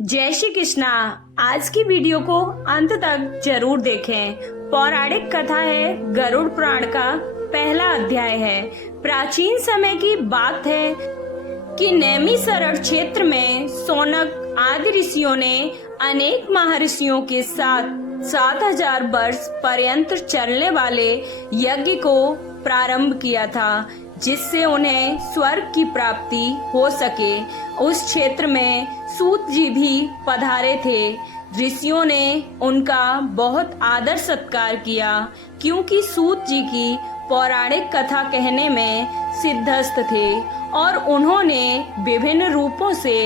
जय श्री कृष्णा। आज की वीडियो को अंत तक जरूर देखें। पौराणिक कथा है, गरुड़ पुराण का पहला अध्याय है। प्राचीन समय की बात है कि नैमिषारण्य क्षेत्र में सौनक आदि ऋषियों ने अनेक महर्षियों के साथ 7000 वर्ष पर्यंत चलने वाले यज्ञ को प्रारंभ किया था, जिससे उन्हें स्वर्ग की प्राप्ति हो सके। उस क्षेत्र में सूत जी भी पधारे थे। ऋषियों ने उनका बहुत आदर सत्कार किया, क्योंकि सूत जी की पौराणिक कथा कहने में सिद्धस्थ थे और उन्होंने विभिन्न रूपों से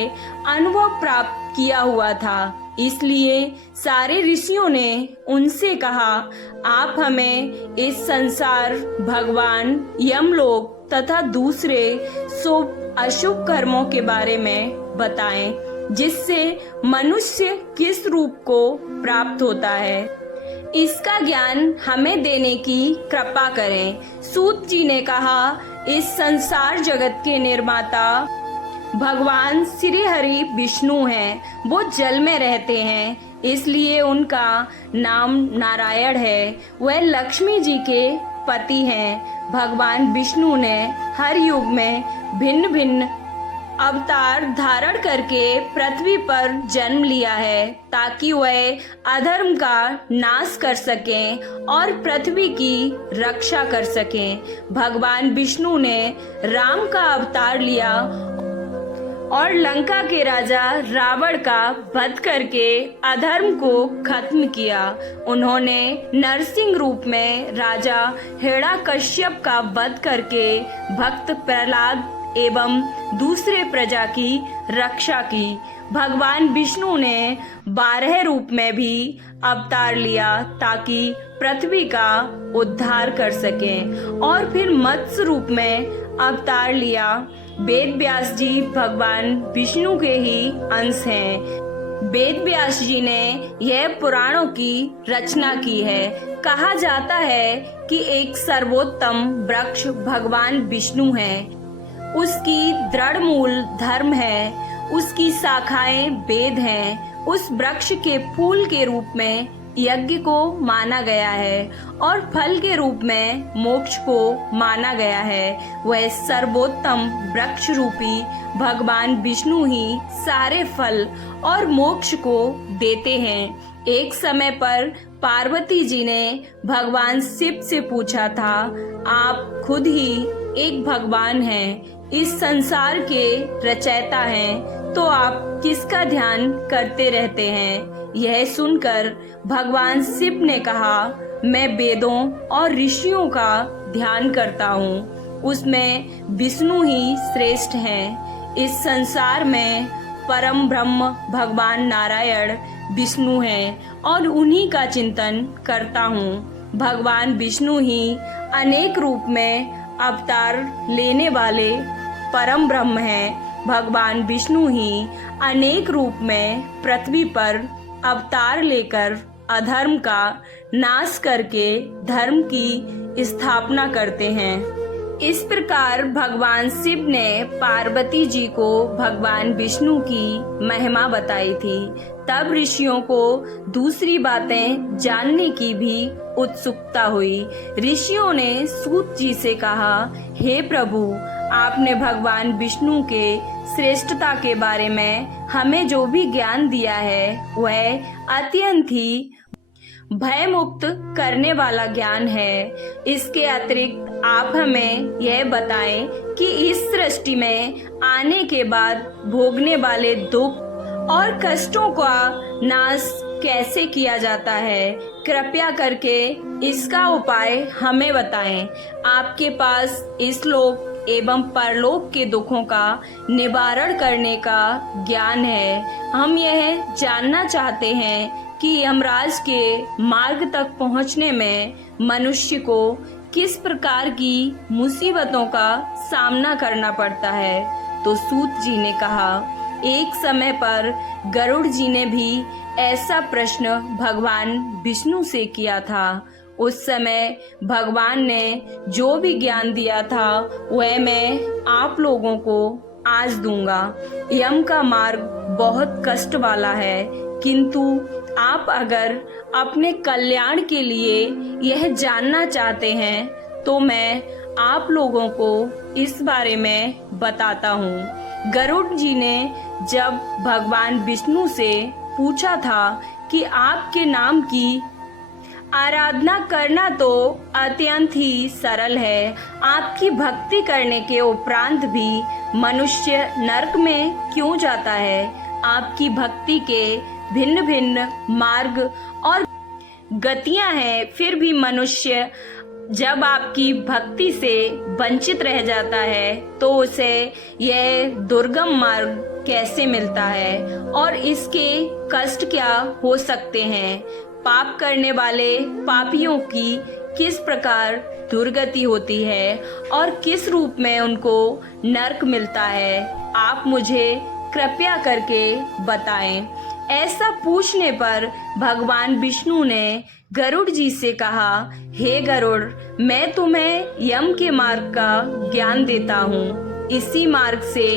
अनुभव प्राप्त किया हुआ था। इसलिए सारे ऋषियों ने उनसे कहा, आप हमें इस संसार, भगवान, यमलोक तथा दूसरे शुभ अशुभ कर्मों के बारे में बताएं, जिससे मनुष्य किस रूप को प्राप्त होता है। इसका ज्ञान हमें देने की कृपा करें। सूत जी ने कहा, इस संसार जगत के निर्माता भगवान श्री हरि विष्णु हैं। वो जल में रहते हैं, इसलिए उनका नाम नारायण है। वह लक्ष्मी जी के पति हैं। भगवान विष्णु ने हर युग में भिन्न भिन्न अवतार धारण करके पृथ्वी पर जन्म लिया है, ताकि वह अधर्म का नाश कर सकें और पृथ्वी की रक्षा कर सकें। भगवान विष्णु ने राम का अवतार लिया और लंका के राजा रावण का वध करके अधर्म को खत्म किया। उन्होंने नरसिंह रूप में राजा हिरण्यकश्यप का वध करके भक्त प्रहलाद एवं दूसरे प्रजा की रक्षा की। भगवान विष्णु ने 12 रूप में भी अवतार लिया, ताकि पृथ्वी का उद्धार कर सकें, और फिर मत्स्य रूप में अवतार लिया। वेद व्यास जी भगवान विष्णु के ही अंश हैं। वेद व्यास जी ने यह पुराणों की रचना की है। कहा जाता है कि एक सर्वोत्तम वृक्ष भगवान विष्णु है। उसकी दृढ़ मूल धर्म है, उसकी शाखाएं वेद हैं। उस वृक्ष के फूल के रूप में यज्ञ को माना गया है और फल के रूप में मोक्ष को माना गया है। वह सर्वोत्तम वृक्ष रूपी भगवान विष्णु ही सारे फल और मोक्ष को देते हैं। एक समय पर पार्वती जी ने भगवान शिव से पूछा था, आप खुद ही एक भगवान हैं, इस संसार के रचयिता हैं, तो आप किसका ध्यान करते रहते हैं? यह सुनकर भगवान शिव ने कहा, मैं वेदों और ऋषियों का ध्यान करता हूँ, उसमें विष्णु ही श्रेष्ठ हैं। इस संसार में परम ब्रह्म भगवान नारायण विष्णु हैं और उन्हीं का चिंतन करता हूँ। भगवान विष्णु ही अनेक रूप में अवतार लेने वाले परम ब्रह्म हैं। भगवान विष्णु ही अनेक रूप में पृथ्वी पर अवतार लेकर अधर्म का नाश करके धर्म की स्थापना करते हैं। इस प्रकार भगवान शिव ने पार्वती जी को भगवान विष्णु की महिमा बताई थी। तब ऋषियों को दूसरी बातें जानने की भी उत्सुकता हुई। ऋषियों ने सूत जी से कहा, हे प्रभु, आपने भगवान विष्णु के श्रेष्ठता के बारे में हमें जो भी ज्ञान दिया है, वह अत्यंत ही भय मुक्त करने वाला ज्ञान है। इसके अतिरिक्त आप हमें यह बताएं कि इस सृष्टि में आने के बाद भोगने वाले दुख और कष्टों का नाश कैसे किया जाता है। कृपया करके इसका उपाय हमें बताएं। आपके पास इस लोक एवं परलोक के दुखों का निवारण करने का ज्ञान है। हम यह जानना चाहते हैं कि यमराज के मार्ग तक पहुंचने में मनुष्य को किस प्रकार की मुसीबतों का सामना करना पड़ता है। तो सूत जी ने कहा, एक समय पर गरुड़ जी ने भी ऐसा प्रश्न भगवान विष्णु से किया था। उस समय भगवान ने जो भी ज्ञान दिया था, वह मैं आप लोगों को आज दूंगा। यम का मार्ग बहुत कष्ट वाला है, किंतु आप अगर अपने कल्याण के लिए यह जानना चाहते हैं तो मैं आप लोगों को इस बारे में बताता हूँ। गरुड़ जी ने जब भगवान विष्णु से पूछा था कि आपके नाम की आराधना करना तो अत्यंत ही सरल है, आपकी भक्ति करने के उपरांत भी मनुष्य नरक में क्यों जाता है? आपकी भक्ति के भिन्न भिन्न मार्ग और गतियां हैं, फिर भी मनुष्य जब आपकी भक्ति से वंचित रह जाता है तो उसे यह दुर्गम मार्ग कैसे मिलता है और इसके कष्ट क्या हो सकते हैं? पाप करने वाले पापियों की किस प्रकार दुर्गति होती है और किस रूप में उनको नरक मिलता है? आप मुझे कृपया करके बताएं। ऐसा पूछने पर भगवान विष्णु ने गरुड़ जी से कहा, हे गरुड़, मैं तुम्हें यम के मार्ग का ज्ञान देता हूँ। इसी मार्ग से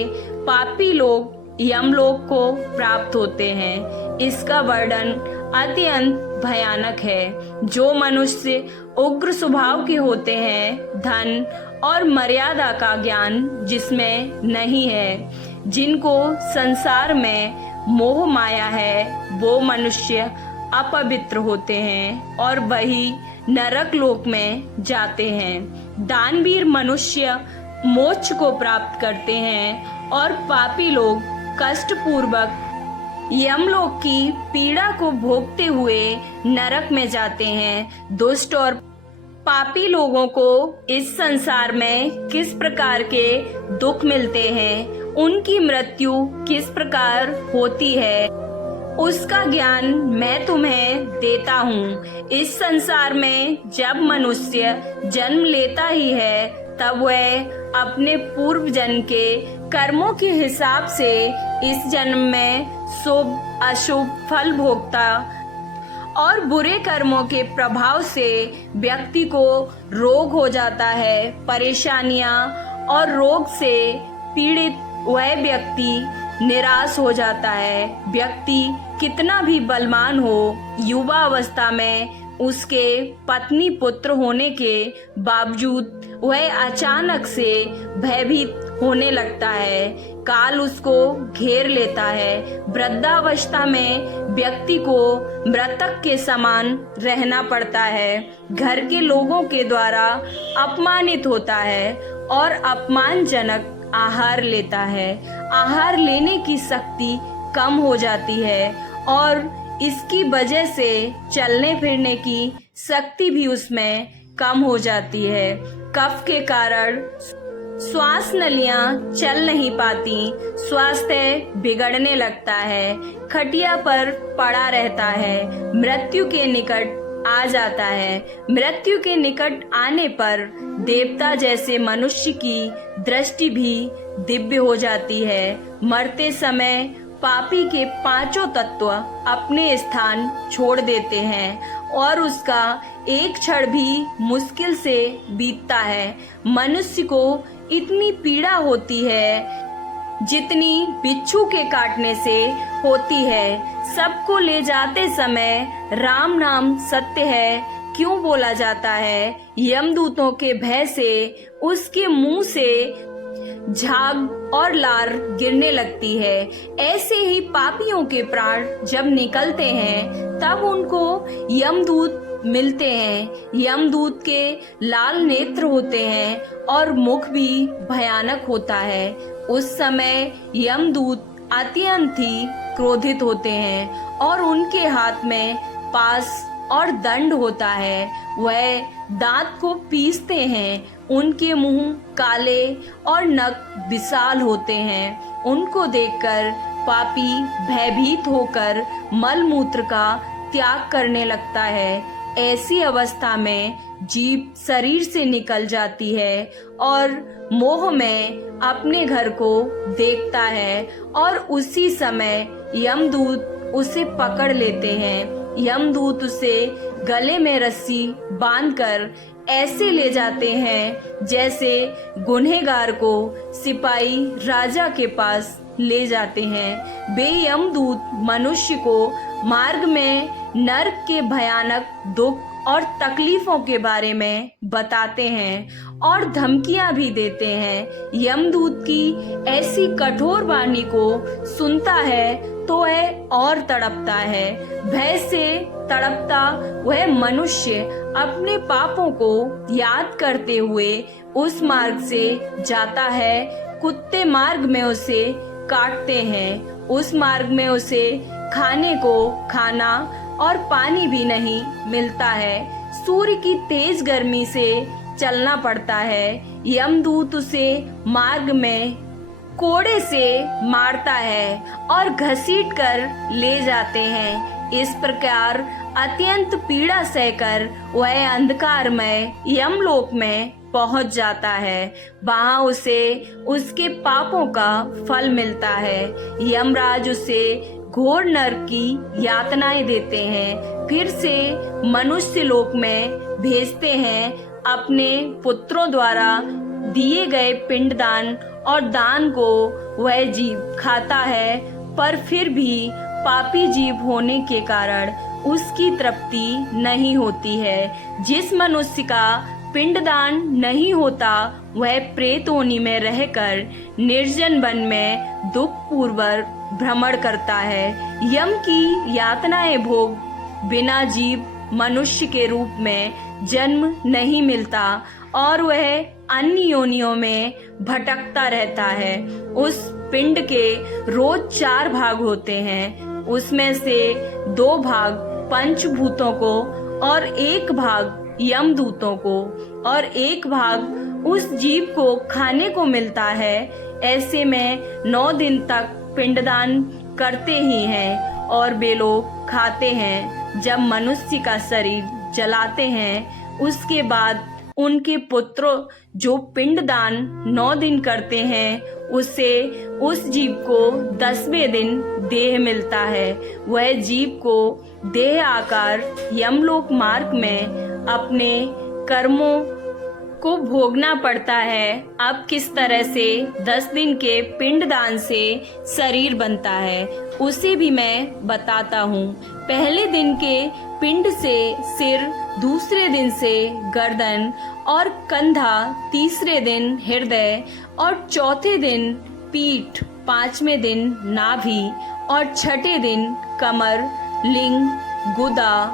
पापी लोग यमलोक को प्राप्त होते हैं। इसका वर्णन अत्यंत भयानक है। जो मनुष्य उग्र स्वभाव के होते हैं, धन और मर्यादा का ज्ञान जिसमें नहीं है, जिनको संसार में मोह माया है, वो मनुष्य अपवित्र होते हैं और वही नरक लोक में जाते हैं। दानवीर मनुष्य मोक्ष को प्राप्त करते हैं और पापी लोग कष्ट पूर्वक यमलोक की पीड़ा को भोगते हुए नरक में जाते हैं। दुष्ट और पापी लोगों को इस संसार में किस प्रकार के दुख मिलते हैं, उनकी मृत्यु किस प्रकार होती है, उसका ज्ञान मैं तुम्हें देता हूँ। इस संसार में जब मनुष्य जन्म लेता ही है, तब वह अपने पूर्व जन्म के कर्मों के हिसाब से इस जन्म में शुभ अशुभ फल भोगता और बुरे कर्मों के प्रभाव से व्यक्ति को रोग हो जाता है। परेशानियां और रोग से पीड़ित वह व्यक्ति निराश हो जाता है। व्यक्ति कितना भी बलवान हो, युवा अवस्था में उसके पत्नी पुत्र होने के बावजूद वह अचानक से भयभीत होने लगता है। काल उसको घेर लेता है। वृद्धावस्था में व्यक्ति को मृतक के समान रहना पड़ता है। घर के लोगों के द्वारा अपमानित होता है और अपमानजनक आहार लेता है। आहार लेने की शक्ति कम हो जाती है और इसकी वजह से चलने फिरने की शक्ति भी उसमें कम हो जाती है। कफ के कारण श्वास नलियां चल नहीं पाती, स्वास्थ्य बिगड़ने लगता है, खटिया पर पड़ा रहता है, मृत्यु के निकट आ जाता है। मृत्यु के निकट आने पर देवता जैसे मनुष्य की दृष्टि भी दिव्य हो जाती है। मरते समय पापी के पांचों तत्व अपने स्थान छोड़ देते हैं और उसका एक क्षण भी मुश्किल से बीतता है। मनुष्य को इतनी पीड़ा होती है जितनी बिच्छू के काटने से होती है। सबको ले जाते समय राम नाम सत्य है क्यों बोला जाता है? यमदूतों के भय से उसके मुंह से झाग और लार गिरने लगती है। ऐसे ही पापियों के प्राण जब निकलते हैं तब उनको यमदूत मिलते हैं। यमदूत के लाल नेत्र होते हैं और मुख भी भयानक होता है। उस समय यमदूत अत्यंत ही क्रोधित होते हैं और उनके हाथ में पास और दंड होता है। वह दांत को पीसते हैं। उनके मुंह काले और नख विशाल होते हैं। उनको देखकर पापी भयभीत होकर मल मूत्र का त्याग करने लगता है। ऐसी अवस्था में जीभ शरीर से निकल जाती है और मोह में अपने घर को देखता है और उसी समय यमदूत उसे पकड़ लेते हैं। यमदूत उसे गले में रस्सी बांधकर ऐसे ले जाते हैं जैसे गुनहगार को सिपाही राजा के पास ले जाते हैं। वे यमदूत मनुष्य को मार्ग में नरक के भयानक दुख और तकलीफों के बारे में बताते हैं और धमकियां भी देते हैं। यमदूत की ऐसी कठोर वाणी को सुनता है तो वह और तड़पता है। भय से तड़पता वह मनुष्य अपने पापों को याद करते हुए उस मार्ग से जाता है। कुत्ते मार्ग में उसे काटते हैं। उस मार्ग में उसे खाने को खाना और पानी भी नहीं मिलता है। सूर्य की तेज गर्मी से चलना पड़ता है। यमदूत उसे मार्ग में कोड़े से मारता है और घसीट कर ले जाते हैं। इस प्रकार अत्यंत पीड़ा सहकर वह अंधकारमय यमलोक में पहुंच जाता है। वहां उसे उसके पापों का फल मिलता है। यमराज उसे घोर नरक की यातनाएं देते हैं। फिर से मनुष्य लोक में भेजते हैं। अपने पुत्रों द्वारा दिए गए पिंडदान और दान को वह जीव खाता है, पर फिर भी पापी जीव होने के कारण उसकी तृप्ति नहीं होती है। जिस मनुष्य का पिंडदान नहीं होता वह प्रेत योनि में रहकर निर्जन वन में दुख पूर्वक भ्रमण करता है। यम की यातनाएं भोग बिना जीव मनुष्य के रूप में जन्म नहीं मिलता और वह अन्य योनियों में भटकता रहता है। उस पिंड के रोज 4 भाग होते हैं। उसमें से 2 भाग पंचभूतों को और 1 भाग यमदूतों को और 1 भाग उस जीव को खाने को मिलता है। ऐसे में 9 दिन तक पिंडदान करते ही हैं और वे लोग खाते हैं। जब मनुष्य का शरीर जलाते हैं उसके बाद उनके पुत्र जो पिंडदान 9 दिन करते हैं उससे उस जीव को 10वें दिन देह मिलता है। वह जीव को देह आकार यमलोक मार्ग में अपने कर्मों को भोगना पड़ता है। अब किस तरह से 10 दिन के पिंडदान से शरीर बनता है उसे भी मैं बताता हूँ। पहले दिन के पिंड से सिर, दूसरे दिन से गर्दन और कंधा, तीसरे दिन हृदय और चौथे दिन पीठ, 5वें दिन नाभि और 6ठे दिन कमर, लिंग, गुदा,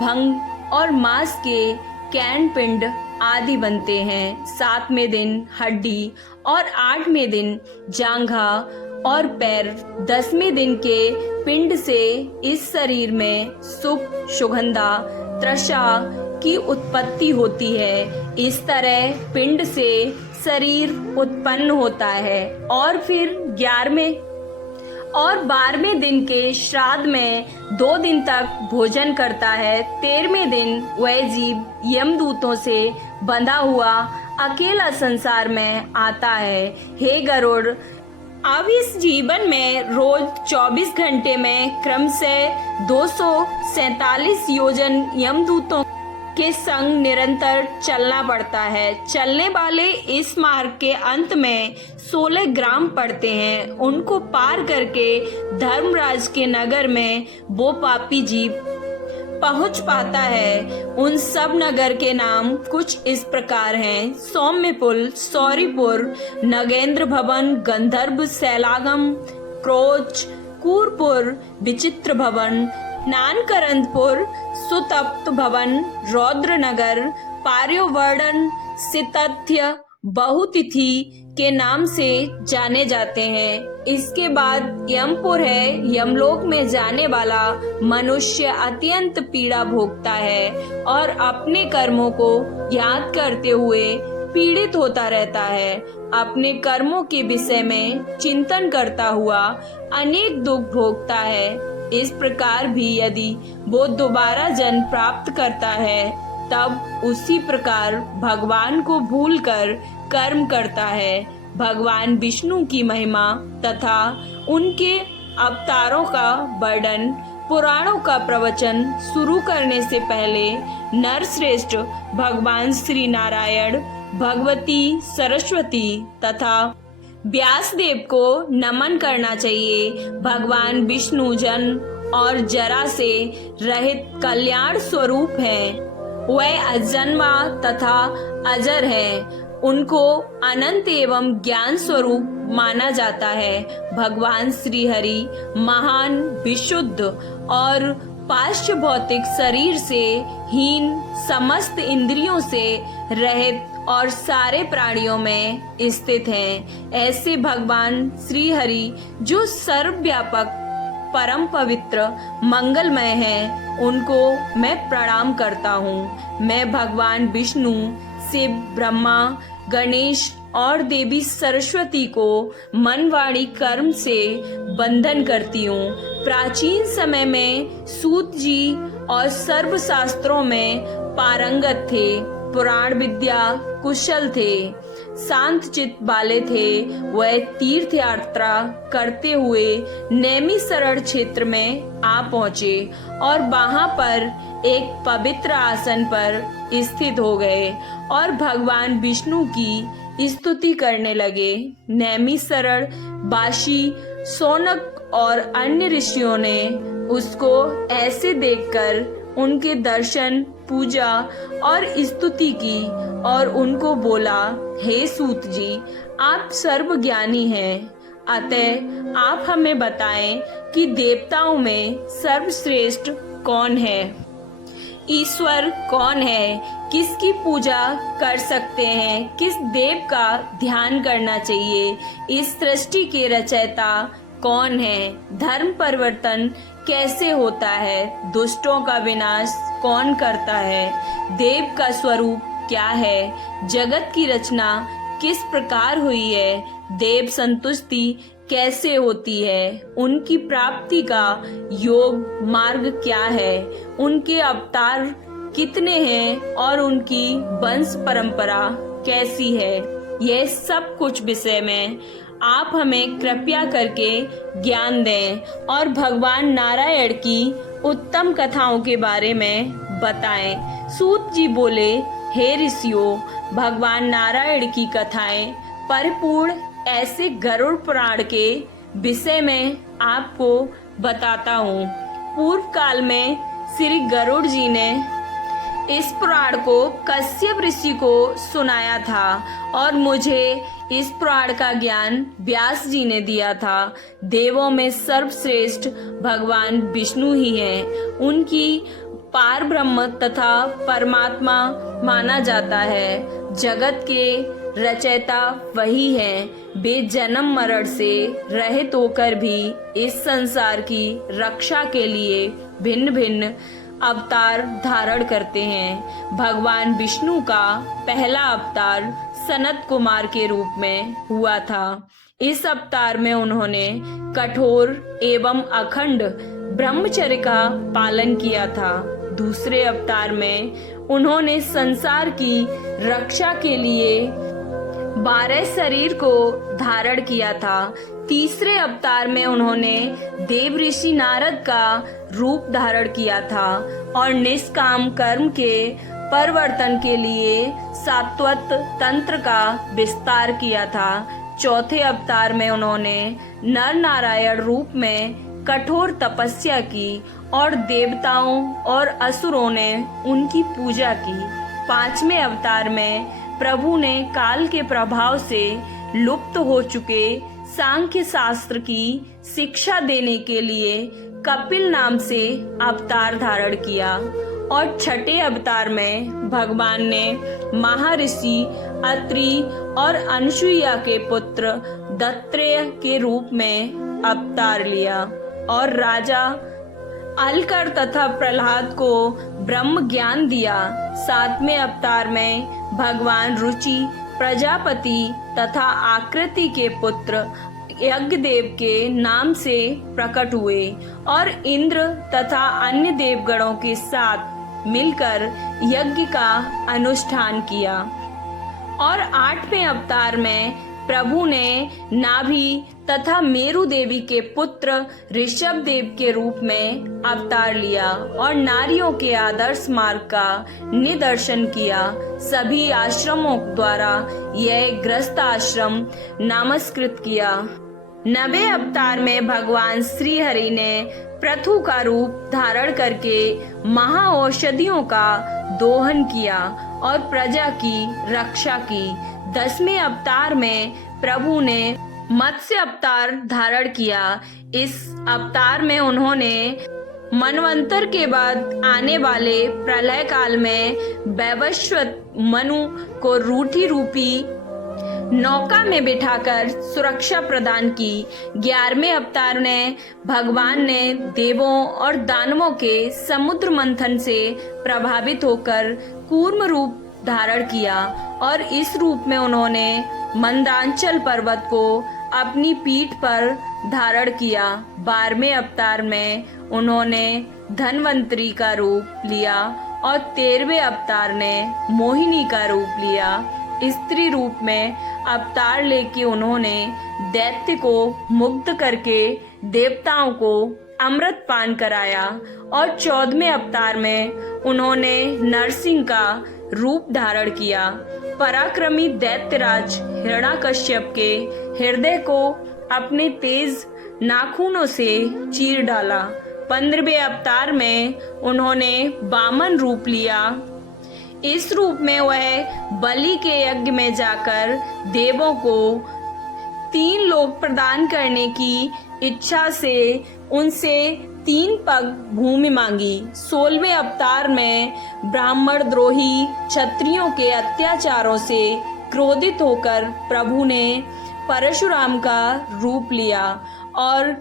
भंग और मांस के कैन पिंड आदि बनते हैं। 7वें दिन हड्डी और 8वें दिन जांघा और पैर। 10वें दिन के पिंड से इस शरीर में सुख, सुगंधा, तृषा की उत्पत्ति होती है। इस तरह पिंड से शरीर उत्पन्न होता है और फिर 11वें और 12वें दिन के श्राद्ध में 2 दिन तक भोजन करता है। 13वें दिन वह जीव यमदूतों से बंधा हुआ अकेला संसार में आता है। हे गरुड़, अब इस जीवन में रोज 24 घंटे में क्रमशः 247 योजन यमदूतों के संग निरंतर चलना पड़ता है। चलने वाले इस मार्ग के अंत में 16 ग्राम पड़ते हैं। उनको पार करके धर्मराज के नगर में वो पापी जीव पहुंच पाता है। उन सब नगर के नाम कुछ इस प्रकार हैं: सौम्यपुल, सौरीपुर, नगेंद्र भवन, गंधर्व शैलागम, क्रोच, कूरपुर, विचित्र भवन, नानकरंदपुर, सुतप्त भवन, रौद्रनगर, पार्योवर्णन, सितथ्य, बहुतिथि के नाम से जाने जाते हैं। इसके बाद यमपुर है। यमलोक में जाने वाला मनुष्य अत्यंत पीड़ा भोगता है और अपने कर्मों को याद करते हुए पीड़ित होता रहता है। अपने कर्मों के विषय में चिंतन करता हुआ अनेक दुख भोगता है। इस प्रकार भी यदि वो दोबारा जन्म प्राप्त करता है तब उसी प्रकार भगवान को भूलकर कर्म करता है। भगवान विष्णु की महिमा तथा उनके अवतारों का वर्णन पुराणों का प्रवचन शुरू करने से पहले नरश्रेष्ठ भगवान श्री नारायण, भगवती सरस्वती तथा व्यासदेव को नमन करना चाहिए। भगवान विष्णु जन्म और जरा से रहित कल्याण स्वरूप है। वह अजन्मा तथा अजर है। उनको अनंत एवं ज्ञान स्वरूप माना जाता है। भगवान श्री हरि महान, विशुद्ध और पांच भौतिक शरीर से हीन, समस्त इंद्रियों से रहित और सारे प्राणियों में स्थित हैं। ऐसे भगवान श्री हरि जो सर्वव्यापक, परम पवित्र, मंगलमय है, उनको मैं प्रणाम करता हूँ। मैं भगवान विष्णु, शिव, ब्रह्मा, गणेश और देवी सरस्वती को मन, वाणी, कर्म से बंधन करती हूँ। प्राचीन समय में सूत जी और सर्व शास्त्रों में पारंगत थे, पुराण विद्या कुशल थे, शांत चित्त वाले थे। वह तीर्थ यात्रा करते हुए नैमिषारण्य क्षेत्र में आ पहुँचे और वहां पर एक पवित्र आसन पर स्थित हो गए और भगवान विष्णु की स्तुति करने लगे। नैमिषारण्य वासी शौनक और अन्य ऋषियों ने उसको ऐसे देखकर उनके दर्शन, पूजा और स्तुति की और उनको बोला, हे सूत जी, आप सर्वज्ञानी हैं, अतः आप हमें बताएं कि देवताओं में सर्वश्रेष्ठ कौन है, ईश्वर कौन है, किसकी पूजा कर सकते हैं, किस देव का ध्यान करना चाहिए, इस सृष्टि के रचयिता कौन है, धर्म परिवर्तन कैसे होता है, दुष्टों का विनाश कौन करता है, देव का स्वरूप क्या है, जगत की रचना किस प्रकार हुई है, देव संतुष्टि कैसे होती है, उनकी प्राप्ति का योग मार्ग क्या है, उनके अवतार कितने हैं और उनकी वंश परंपरा कैसी है। यह सब कुछ विषय में आप हमें कृपया करके ज्ञान दें और भगवान नारायण की उत्तम कथाओं के बारे में बताएं। सूत जी बोले, हे ऋषियों, भगवान नारायण की कथाएं परिपूर्ण ऐसे गरुड़ पुराण के विषय में आपको बताता हूँ। पूर्व काल में श्री गरुड़ जी ने इस पुराण को कश्यप ऋषि को सुनाया था और मुझे इस पुराण का ज्ञान व्यास जी ने दिया था। देवों में सर्वश्रेष्ठ भगवान विष्णु ही हैं। उनकी पार ब्रह्म तथा परमात्मा माना जाता है। जगत के रचयिता वही हैं। वे जन्म मरण से रहित होकर भी इस संसार की रक्षा के लिए भिन्न भिन्न अवतार धारण करते हैं। भगवान विष्णु का पहला अवतार सनत कुमार के रूप में हुआ था। इस अवतार में उन्होंने कठोर एवं अखंड ब्रह्मचर्य का पालन किया था। दूसरे अवतार में उन्होंने संसार की रक्षा के लिए 12 शरीर को धारण किया था। तीसरे अवतार में उन्होंने देव ऋषि नारद का रूप धारण किया था और निष्काम कर्म के परिवर्तन के लिए सात्वत तंत्र का विस्तार किया था। चौथे अवतार में उन्होंने नर नारायण रूप में कठोर तपस्या की और देवताओं और असुरों ने उनकी पूजा की। पांचवें अवतार में प्रभु ने काल के प्रभाव से लुप्त हो चुके सांख्य शास्त्र की शिक्षा देने के लिए कपिल नाम से अवतार धारण किया और छठे अवतार में भगवान ने महर्षि अत्रि और अनसुईया के पुत्र दत्रेय के रूप में अवतार लिया और राजा अलकर तथा प्रहलाद को ब्रह्म ज्ञान दिया। सातवें अवतार में भगवान रुचि प्रजापति तथा आकृति के पुत्र यज्ञदेव के नाम से प्रकट हुए और इंद्र तथा अन्य देवगणों के साथ मिलकर यज्ञ का अनुष्ठान किया। और आठवें अवतार में प्रभु ने नाभि तथा मेरु देवी के पुत्र ऋषभ देव के रूप में अवतार लिया और नारियों के आदर्श मार्ग का निदर्शन किया। सभी आश्रमों द्वारा यह गृहस्थ आश्रम नामस्कृत किया। 90 अवतार में भगवान श्री हरि ने पृथु का रूप धारण करके महाऔषधियों का दोहन किया और प्रजा की रक्षा की। 10वें अवतार में प्रभु ने मत्स्य अवतार धारण किया। इस अवतार में उन्होंने मनवंतर के बाद आने वाले प्रलय काल में वैवस्वत मनु को रूठी रूपी नौका में बिठाकर सुरक्षा प्रदान की। 11वें अवतार में भगवान ने देवों और दानवों के समुद्र मंथन से प्रभावित होकर कूर्म रूप धारण किया और इस रूप में उन्होंने मंदांचल पर्वत को अपनी पीठ पर धारण किया। 12वें अवतार में उन्होंने धनवंतरी का रूप लिया और 13वें अवतार ने मोहिनी का रूप लिया। स्त्री रूप में अवतार लेके उन्होंने दैत्य को मुक्त करके देवताओं को अमृत पान कराया और 14वें अवतार में उन्होंने नरसिंह का रूप धारण किया। पराक्रमी दैत्यराज हिरण्यकश्यप के हृदय को अपने तेज नाखूनों से चीर डाला। 15वें अवतार में उन्होंने वामन रूप लिया। इस रूप में वह बलि के यज्ञ में जाकर देवों को 3 लोक प्रदान करने की इच्छा से उनसे 3 पग भूमि मांगी। 16वें अवतार में ब्राह्मण द्रोही क्षत्रियों के अत्याचारों से क्रोधित होकर प्रभु ने परशुराम का रूप लिया और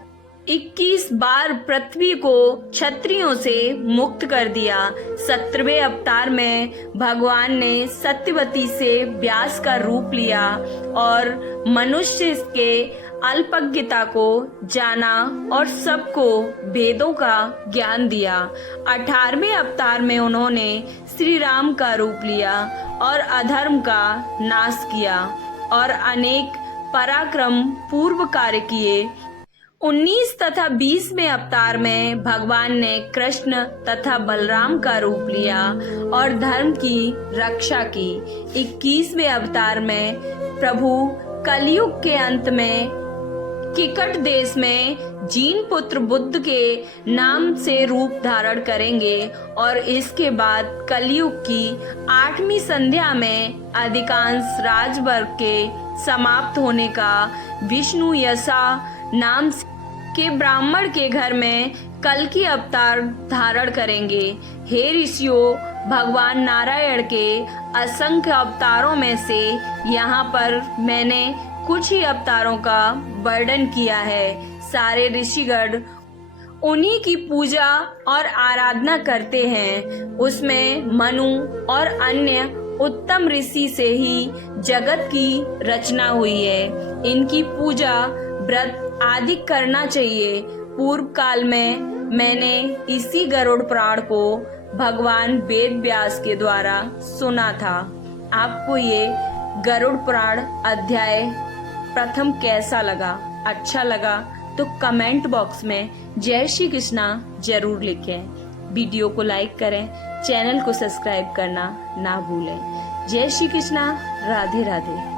21 बार पृथ्वी को क्षत्रियों से मुक्त कर दिया। 17वें अवतार में भगवान ने सत्यवती से व्यास का रूप लिया और मनुष्य के अल्पज्ञता को जाना और सबको वेदों का ज्ञान दिया। 18वें अवतार में उन्होंने श्री राम का रूप लिया और अधर्म का नाश किया और अनेक पराक्रम पूर्व कार्य किए। 19 तथा 20वें अवतार में भगवान ने कृष्ण तथा बलराम का रूप लिया और धर्म की रक्षा की। 21वें अवतार में प्रभु कलयुग के अंत में किकट देश में जीन पुत्र बुद्ध के नाम से रूप धारण करेंगे और इसके बाद कलयुग की 8वीं संध्या में अधिकांश राजवर्ग के समाप्त होने का विष्णु यशा नाम के ब्राह्मण के घर में कल की अवतार धारण करेंगे। हे ऋषियों, भगवान नारायण के असंख्य अवतारों में से यहाँ पर मैंने कुछ ही अवतारों का वर्णन किया है। सारे ऋषिगण उन्हीं की पूजा और आराधना करते हैं। उसमें मनु और अन्य उत्तम ऋषि से ही जगत की रचना हुई है। इनकी पूजा व्रत आदि करना चाहिए। पूर्व काल में मैंने इसी गरुड़ पुराण को भगवान वेद व्यास के द्वारा सुना था। आपको ये गरुड़ पुराण अध्याय प्रथम कैसा लगा? अच्छा लगा तो कमेंट बॉक्स में जय श्री कृष्णा जरूर लिखें। वीडियो को लाइक करें, चैनल को सब्सक्राइब करना ना भूलें। जय श्री कृष्णा, राधे राधे।